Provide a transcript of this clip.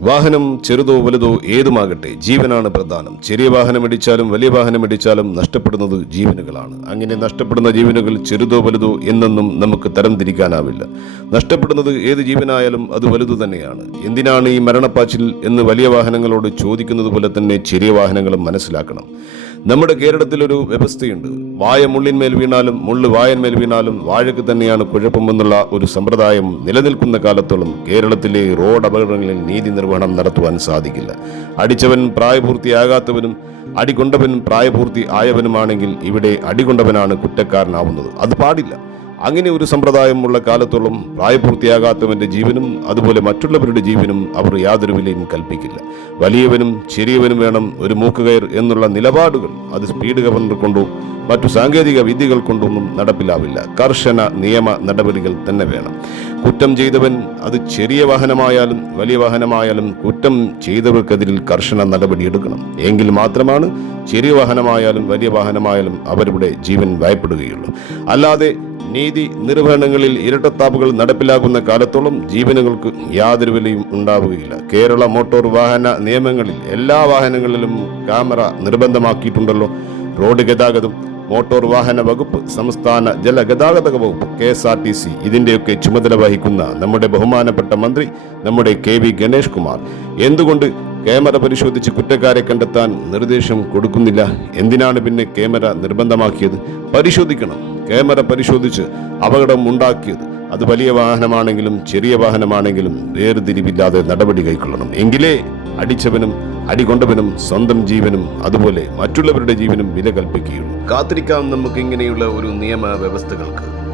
വാഹനം ചെറുതോ വലുതോ ഏതുമാകട്ടെ, ജീവനാണ് പ്രധാനം. ചെറിയ വാഹനം ഇടിച്ചാലും വലിയ വാഹനം ഇടിച്ചാലും നഷ്ടപ്പെടുന്നത് ജീവനുകളാണ്. അങ്ങനെ നഷ്ടപ്പെടുന്ന ജീവനുകൾ ചെറുതോ വലുതോ എന്നൊന്നും നമുക്ക് തരംതിരിക്കാനാവില്ല. നഷ്ടപ്പെടുന്നത് ഏത് ജീവനായാലും അത് വലുതു തന്നെയാണ്. എന്തിനാണ് ഈ മരണപ്പാച്ചിൽ എന്ന് വലിയ വാഹനങ്ങളോട് ചോദിക്കുന്നത് പോലെ തന്നെ ചെറിയ വാഹനങ്ങളും മനസ്സിലാക്കണം. നമ്മുടെ കേരളത്തിലൊരു വ്യവസ്ഥയുണ്ട്. വായ മുള്ളിന്മേൽ വീണാലും മുള്ള് വായന്മേൽ വീണാലും വാഴയ്ക്ക് തന്നെയാണ് കുഴപ്പമെന്നുള്ള ഒരു സമ്പ്രദായം നിലനിൽക്കുന്ന കാലത്തോളം കേരളത്തിലെ റോഡ് അപകടങ്ങളിൽ നീതി നിർവഹണം നടത്തുവാൻ സാധിക്കില്ല. അടിച്ചവൻ പ്രായപൂർത്തിയാകാത്തവനും അടികൊണ്ടവൻ പ്രായപൂർത്തി ആയവനുമാണെങ്കിൽ ഇവിടെ അടികൊണ്ടവനാണ് കുറ്റക്കാരനാവുന്നത്. അത് പാടില്ല. അങ്ങനെ ഒരു സമ്പ്രദായം ഉള്ള കാലത്തോളം പ്രായപൂർത്തിയാകാത്തവന്റെ ജീവനും അതുപോലെ മറ്റുള്ളവരുടെ ജീവനും അവർ യാതൊരു വിലയും കൽപ്പിക്കില്ല. വലിയവനും ചെറിയവനും വേണം ഒരു മൂക്കുകയർ എന്നുള്ള നിലപാടുകൾ അത് സ്പീഡ് ഗവർണർ കൊണ്ടോ മറ്റു സാങ്കേതിക വിദ്യകൾ കൊണ്ടൊന്നും നടപ്പിലാവില്ല. കർശന നിയമ നടപടികൾ തന്നെ വേണം. കുറ്റം ചെയ്തവൻ അത് ചെറിയ വാഹനമായാലും വലിയ വാഹനമായാലും കുറ്റം ചെയ്തവർക്കെതിരിൽ കർശന നടപടി എടുക്കണം. എങ്കിൽ മാത്രമാണ് ചെറിയ വാഹനമായാലും വലിയ വാഹനമായാലും അവരുടെ ജീവൻ ഭയപ്പെടുകയുള്ളൂ. അല്ലാതെ നീതി നിർവഹണങ്ങളിൽ ഇരട്ടത്താപ്പുകൾ നടപ്പിലാക്കുന്ന കാലത്തോളം ജീവനുകൾക്ക് യാതൊരു വിലയും ഉണ്ടാവുകയില്ല. കേരള മോട്ടോർ വാഹന നിയമങ്ങളിൽ എല്ലാ വാഹനങ്ങളിലും ക്യാമറ നിർബന്ധമാക്കിയിട്ടുണ്ടല്ലോ. റോഡ് ഗതാഗതം, മോട്ടോർ വാഹന വകുപ്പ്, സംസ്ഥാന ജലഗതാഗത വകുപ്പ്, KSRTC ഇതിൻ്റെയൊക്കെ ചുമതല വഹിക്കുന്ന നമ്മുടെ ബഹുമാനപ്പെട്ട മന്ത്രി നമ്മുടെ KV ഗണേഷ് കുമാർ എന്തുകൊണ്ട് ക്യാമറ പരിശോധിച്ച് കുറ്റക്കാരെ കണ്ടെത്താൻ നിർദ്ദേശം കൊടുക്കുന്നില്ല? എന്തിനാണ് പിന്നെ ക്യാമറ നിർബന്ധമാക്കിയത്? പരിശോധിക്കണം. ക്യാമറ പരിശോധിച്ച് അപകടം ഉണ്ടാക്കിയത് അത് വലിയ വാഹനമാണെങ്കിലും ചെറിയ വാഹനമാണെങ്കിലും വേർതിരിവില്ലാതെ നടപടി കൈക്കൊള്ളണം. എങ്കിലേ അടിച്ചവനും അടികൊണ്ടവനും സ്വന്തം ജീവനും അതുപോലെ മറ്റുള്ളവരുടെ ജീവനും വില കൽപ്പിക്കുകയുള്ളൂ. കാത്തിരിക്കാം നമുക്ക് ഇങ്ങനെയുള്ള ഒരു നിയമ വ്യവസ്ഥകൾക്ക്.